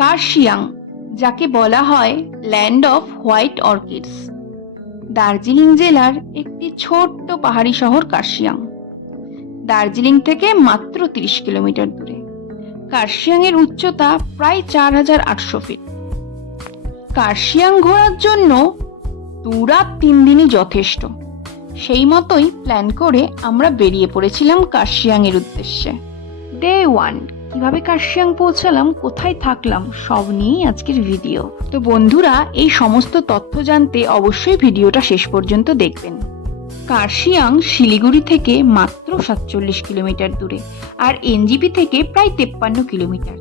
কার্শিয়াং, যাকে বলা হয় land off white orchids, Darjeeling জেলার একটি ছোট্ট পাহাড়ি শহর কার্শিয়াং। দার্জিলিং থেকে মাত্র 30 কিলোমিটার দূরে। কার্শিয়াং এর উচ্চতা প্রায় 4800 ফিট। কার্শিয়াং ঘোরার জন্য 2 রাত 3 দিনই যথেষ্ট। সেই মতোই প্ল্যান করে আমরা বেরিয়ে পড়েছিলাম কার্শিয়াং এর উদ্দেশ্যে। ডে 1, কিভাবে কার্শিয়াং পৌঁছালাম, কোথায় থাকলাম, সব নিয়েই আজকের ভিডিও। তো বন্ধুরা, এই সমস্ত তথ্য জানতে অবশ্যই ভিডিওটা শেষ পর্যন্ত দেখবেন। কার্শিয়াং শিলিগুড়ি থেকে মাত্র 47 কিলোমিটার দূরে, আর এনজিপি থেকে প্রায় 53 কিলোমিটার,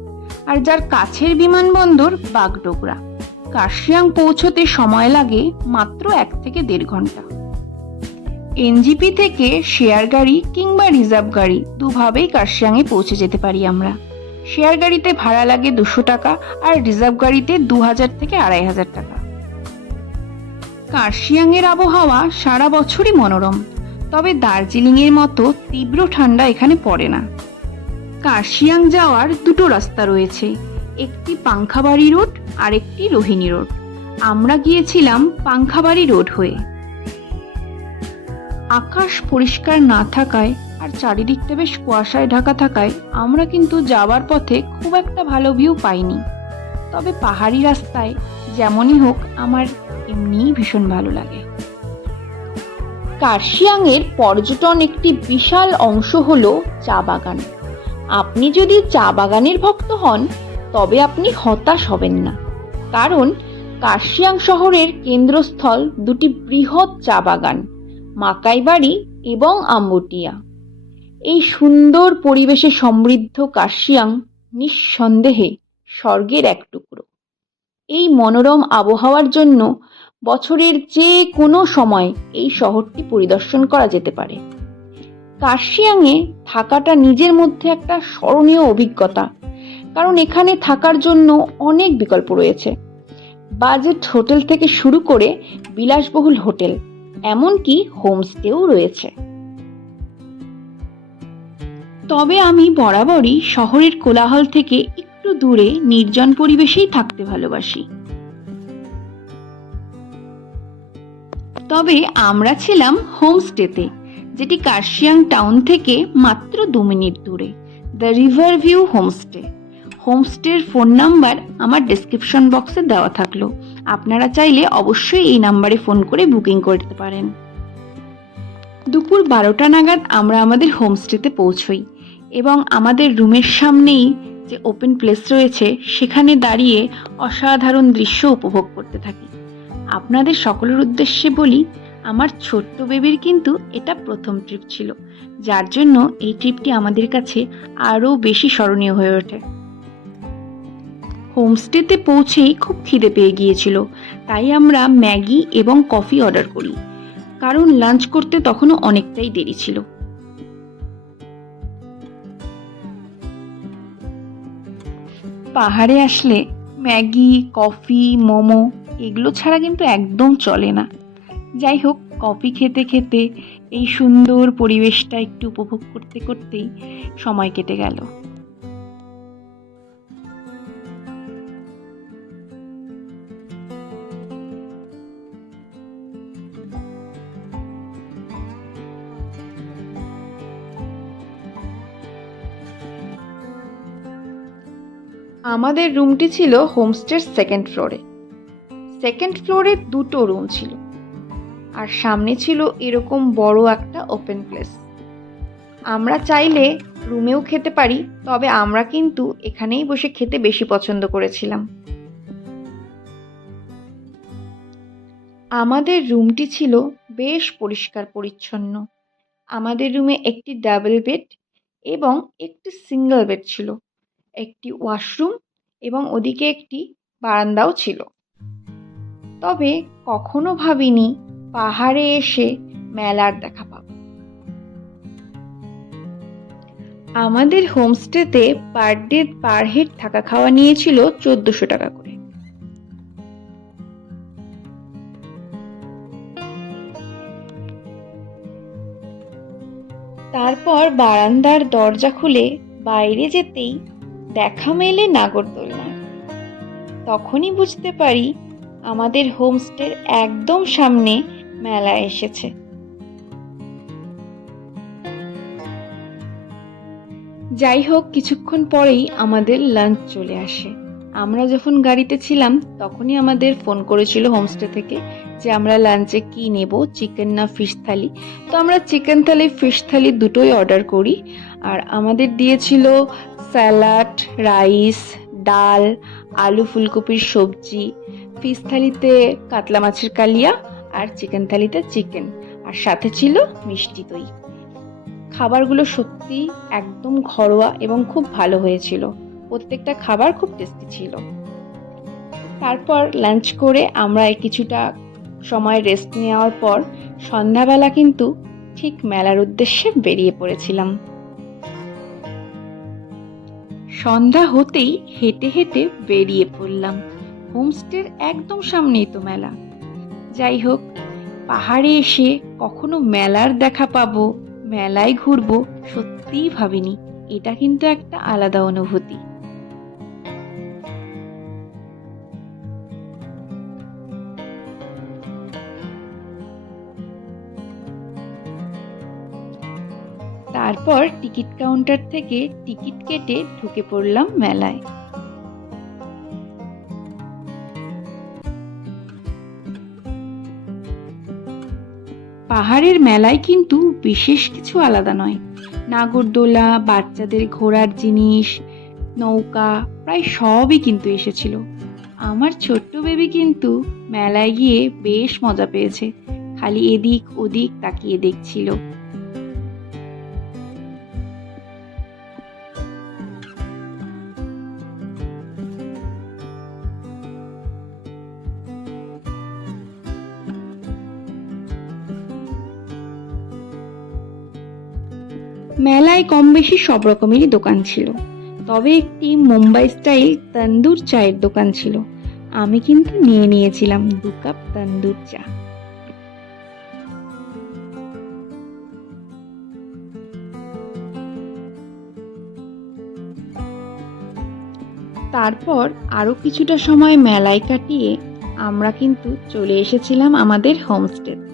আর যার কাছের বিমানবন্দর বাগডোগরা। কার্শিয়াং পৌঁছতে সময় লাগে মাত্র 1 থেকে 1.5 ঘন্টা। এনজিপি থেকে শেয়ার গাড়ি কিংবা রিজার্ভ গাড়ি দুভাবেই কার্শিয়াংয়ে পৌঁছে যেতে পারি আমরা। শেয়ার গাড়িতে ভাড়া লাগে 200 টাকা, আর রিজার্ভ গাড়িতে 2000 থেকে 2500 টাকা। কার্শিয়াং এর আবহাওয়া সারা বছরই মনোরম, তবে দার্জিলিং এর মতো তীব্র ঠান্ডা এখানে পড়ে না। কার্শিয়াং যাওয়ার 2টো রাস্তা রয়েছে, একটি পাংখাবাড়ি রোড আর একটি রোহিণী রোড। আমরা গিয়েছিলাম পাংখাবাড়ি রোড হয়ে। আকাশ পরিষ্কার না থাকায় আর চারিদিকটা বেশ কুয়াশায় ঢাকা থাকায় আমরা কিন্তু যাওয়ার পথে খুব একটা ভালো ভিউ পাইনি। তবে পাহাড়ি রাস্তায় যেমনই হোক আমার এমনিই ভীষণ ভালো লাগে। কার্শিয়াং এর পর্যটন একটি বিশাল অংশ হলো চা বাগান। আপনি যদি চা বাগানের ভক্ত হন তবে আপনি হতাশ হবেন না, কারণ কার্শিয়াং শহরের কেন্দ্রস্থল 2টি বৃহৎ চা বাগান, মাকাইবাড়ি এবং আম্বুটিয়া। এই সুন্দর পরিবেশে সমৃদ্ধ কার্শিয়াং নিঃসন্দেহে স্বর্গের এক টুকরো। এই মনোরম আবহাওয়ার জন্য বছরের যে কোনো সময় এই শহরটি পরিদর্শন করা যেতে পারে। কার্শিয়াংয়ে থাকাটা নিজের মধ্যে একটা স্মরণীয় অভিজ্ঞতা, কারণ এখানে থাকার জন্য অনেক বিকল্প রয়েছে। বাজেট হোটেল থেকে শুরু করে বিলাসবহুল হোটেল, এমনকি হোমস্টেও রয়েছে। তবে আমি বরাবরই শহরের কোলাহল থেকে একটু দূরে নির্জন পরিবেশেই থাকতে ভালোবাসি। তবে আমরা ছিলাম হোমস্টেতে, যেটি কার্শিয়াং টাউন থেকে মাত্র 2 মিনিট দূরে, দ্য রিভার ভিউ হোমস্টে। হোমস্টের ফোন নাম্বার আমার ডেসক্রিপশন বক্সে দেওয়া থাকলো, আপনারা চাইলে অবশ্যই এই নাম্বারে ফোন করে বুকিং করতে পারেন। দুপুর 12টা নাগাদ আমরা আমাদের হোমস্টেতে পৌঁছই এবং আমাদের রুমের সামনেই যে ওপেন প্লেস রয়েছে সেখানে দাঁড়িয়ে অসাধারণ দৃশ্য উপভোগ করতে থাকি। আপনাদের সকলের উদ্দেশ্যে বলি, আমার ছোট্ট বেবির কিন্তু এটা প্রথম ট্রিপ ছিল, যার জন্য এই ট্রিপটি আমাদের কাছে আরও বেশি স্মরণীয় হয়ে ওঠে। হোমস্টেতে পৌঁছেই খুব খিদে পেয়ে গিয়েছিল, তাই আমরা ম্যাগি এবং কফি অর্ডার করি, কারণ লাঞ্চ করতে তখনও অনেকটাই দেরি ছিল। পাহাড়ে আসলে ম্যাগি, কফি, মোমো এগুলো ছাড়া কিন্তু একদম চলে না। যাই হোক, কফি খেতে খেতে এই সুন্দর পরিবেশটা একটু উপভোগ করতে করতেই সময় কেটে গেল। আমাদের রুমটি ছিল হোমস্টের সেকেন্ড ফ্লোরে। সেকেন্ড ফ্লোরে 2টো রুম ছিল, আর সামনে ছিল এরকম বড় একটা ওপেন প্লেস। আমরা চাইলে রুমেও খেতে পারি, তবে আমরা কিন্তু এখানেই বসে খেতে বেশি পছন্দ করেছিলাম। আমাদের রুমটি ছিল বেশ পরিষ্কার পরিচ্ছন্ন। আমাদের রুমে একটি ডাবল বেড এবং একটি সিঙ্গেল বেড ছিল, একটি ওয়াশরুম এবং ওদিকে একটি বারান্দাও ছিল। তবে কখনো ভাবিনি পাহাড়ে এসে মেলার দেখা পাব। আমাদের হোমস্টেতে পার ডে পার হেড থাকা খাওয়া নিয়েছিল 1400 টাকা করে। তারপর বারান্দার দরজা খুলে বাইরে যেতেই দেখা মেলে নাগরদোলনা। তখনই বুঝতে পারি আমাদের হোমস্টের একদম সামনে মেলা এসেছে। যাই হোক, কিছুক্ষণ পরেই আমাদের লাঞ্চ চলে আসে। আমরা যখন গাড়িতে ছিলাম তখনই আমাদের ফোন করেছিল হোমস্টে থেকে যে আমরা লাঞ্চে কি নেব, চিকেন না ফিশ থালি। তো আমরা চিকেন থালি ফিশ থালি দুটোই অর্ডার করি। আর আমাদের দিয়েছিল স্যালাড, রাইস, ডাল, আলু ফুলকপির সবজি, ফিশ থালিতে কাতলা মাছের কালিয়া, আর চিকেন থালিতে চিকেন, আর সাথে ছিল মিষ্টি দই। খাবারগুলো সত্যি একদম ঘরোয়া এবং খুব ভালো হয়েছিল। প্রত্যেকটা খাবার খুব টেস্টি ছিল। তারপর লাঞ্চ করে আমরা কিছুটা সময় রেস্ট নেওয়ার পর সন্ধ্যাবেলা কিন্তু ঠিক মেলার উদ্দেশ্যে বেরিয়ে পড়েছিলাম। সন্ধ্যা হতেই হেঁটে হেঁটে বেরিয়ে পড়লাম। হোমস্টের একদম সামনেই তো মেলা। যাই হোক, পাহাড়ে এসে কখনো মেলার দেখা পাবো, মেলায় ঘুরবো, সত্যিই ভাবিনি। এটা কিন্তু একটা আলাদা অনুভূতি। তারপর টিকিট কাউন্টার থেকে টিকিট কেটে ঢুকে পড়লাম মেলায়। পাহাড়ের মেলায় কিন্তু বিশেষ কিছু আলাদা নয়। নাগরদোলা, বাচ্চাদের ঘোরার জিনিস, নৌকা, প্রায় সবই কিন্তু এসেছিল। আমার ছোট্ট বেবি কিন্তু মেলায় গিয়ে বেশ মজা পেয়েছে, খালি এদিক ওদিক তাকিয়ে দেখছিল। মেলায় কম বেশি সব রকমেরই দোকান ছিল, তবে একটি মুম্বাই স্টাইল তন্দুর চায়ের দোকান ছিল। আমি কিন্তু নিয়েছিলাম 2 কাপ তন্দুর চা। তারপর আরো কিছুটা সময় মেলায় কাটিয়ে আমরা কিন্তু চলে এসেছিলাম আমাদের হোমস্টেতে।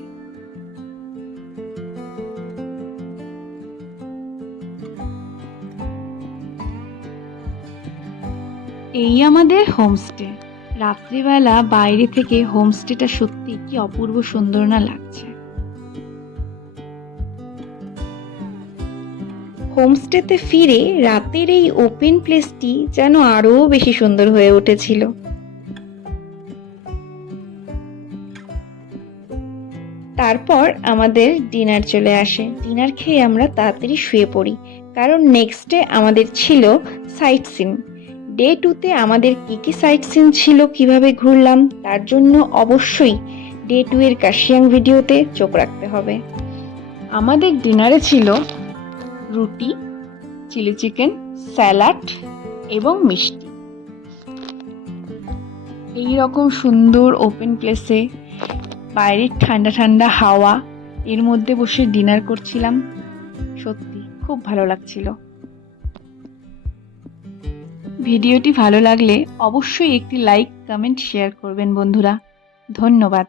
এই আমাদের হোমস্টে। রাত্রিবেলা বাইরে থেকে হোমস্টেটা সত্যি কি অপূর্ব সুন্দর না লাগছে। হোমস্টেতে ফিরে রাতের এই ওপেন প্লেসটি যেন আরো বেশি সুন্দর হয়ে উঠেছিল। তারপর আমাদের ডিনার চলে আসে। ডিনার খেয়ে আমরা তাড়াতাড়ি শুয়ে পড়ি, কারণ নেক্সট ডে আমাদের ছিল সাইট সিন। ডে 2তে আমাদের কি কি সাইট সিন ছিল, কিভাবে ঘুরলাম, তার জন্য অবশ্যই ডে 2 এর কার্শিয়াং ভিডিওতে চোখ রাখতে হবে। আমাদের ডিনারে ছিল রুটি, চিলি চিকেন, স্যালাড এবং মিষ্টি। এই রকম সুন্দর ওপেন প্লেসে বাইরের ঠান্ডা ঠান্ডা হাওয়া, এর মধ্যে বসে ডিনার করছিলাম। সত্যি খুব ভালো লাগছিল। ভিডিওটি ভালো লাগলে অবশ্যই একটি লাইক, কমেন্ট, শেয়ার করবেন বন্ধুরা। ধন্যবাদ।